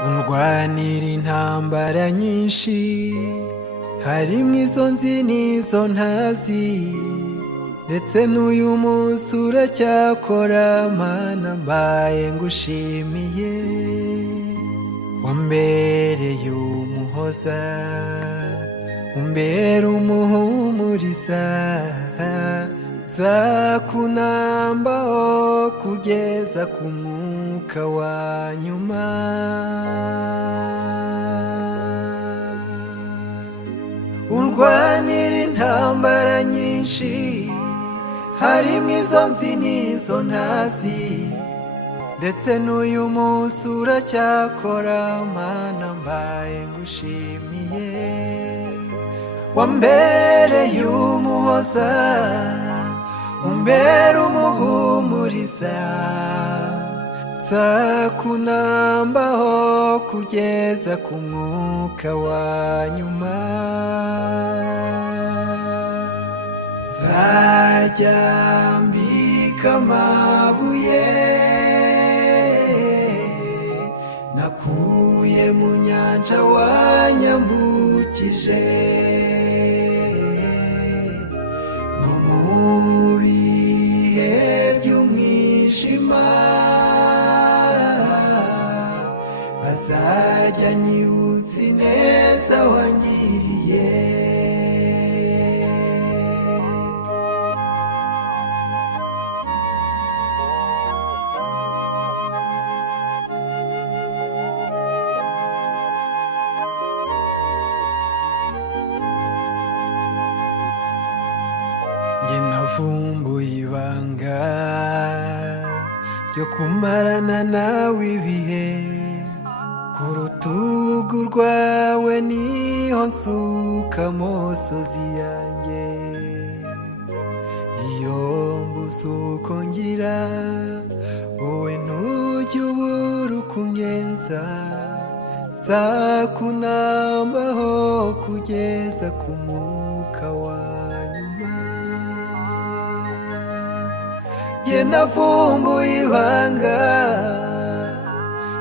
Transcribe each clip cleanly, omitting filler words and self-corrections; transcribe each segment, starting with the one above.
undwanira intambara nyinshi, harimwo izo nzi n'izo ntazi, ndetse n'uyu munsi uracyakora. Mana mbaye ngushimiye, wambereye umuhoza, umbera umuhumuriza, nzakunambaho kugeza ku mwuka wa nyuma. Undwanira intambara nyinshi, harimwo izo nzi n'izo ntazi, ndetse n'uyu munsi uracyakora. Mana mbaye ngushimiye, wambereye umuhoza, umbera umuhumuriza, nzakunambaho kugeza ku mwuka wa nyuma. Nzajya mbika amabuye nakuye mu nyanja wanyambukije, no mu bihe by'umwijima azajya anyibutsa ineza wangiriye. Njye navumbuye ibanga ryo kumarana nawe ibihe, ku rutugu rwawe niho nsuka amosozi yanjye. Iyo mbuze uko ngira, wowe ntujya ubura uko ungenza, nzakunambaho kugeza ku mwuka wa nyuma. Njye navumbuye ibanga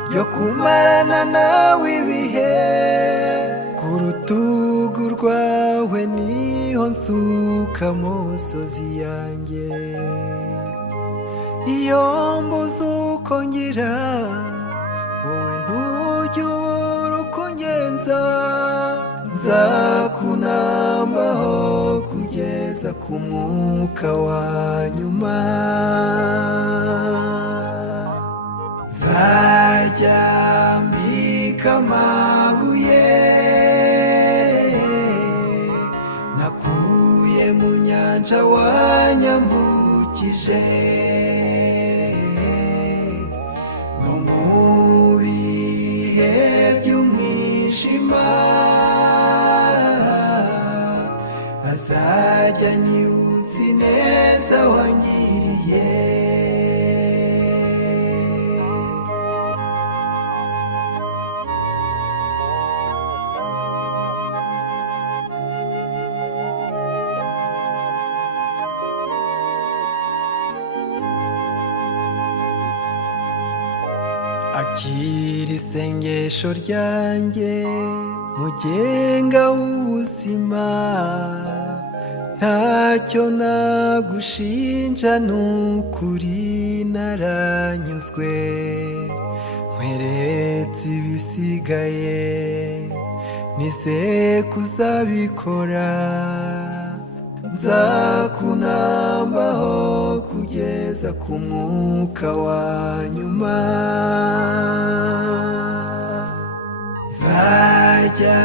ryo kumarana nawe ibihe, ku rutugu rwawe niho nsuka amosozi yanjye. Iyo mbuze uko ngira, wowe ntujya ubura uko ungenza, nzakunambaho kugeza ku mwuka wa nyuma. Nzajya mbika amabuye nakuye mu nyanja wanyambukije, no mu bihe by'umwijima azajya anyibutsa ineza wangiriye. Akira isengesho ryanjye, mugenga w'ubuzima, ntacyo nagushinja, n'ukuri naranyuzwe. Nkweretse ibisigaye, nizeye kuzabikora, nzakunambaho kugeza ku mwuka wa nyuma. Nzajya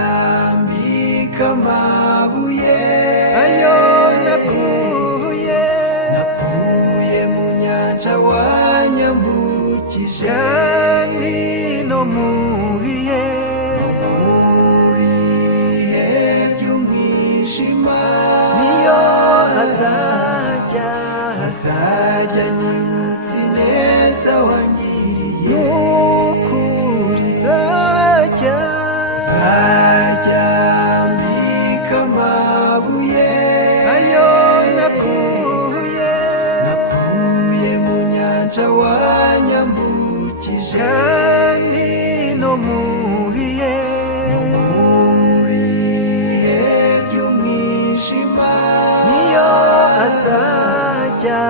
mbika amabuye ayo nakuye mu nyanja wanyambukije, kandi no mu bihe by'umwijima niyo azajya anyibutsa ineza wangiriye. N'ukuri nzajya mbika amabuye ayo nakuye mu nyanja wanyambukije, kandi no mu bihe by'umwijima niyo azajya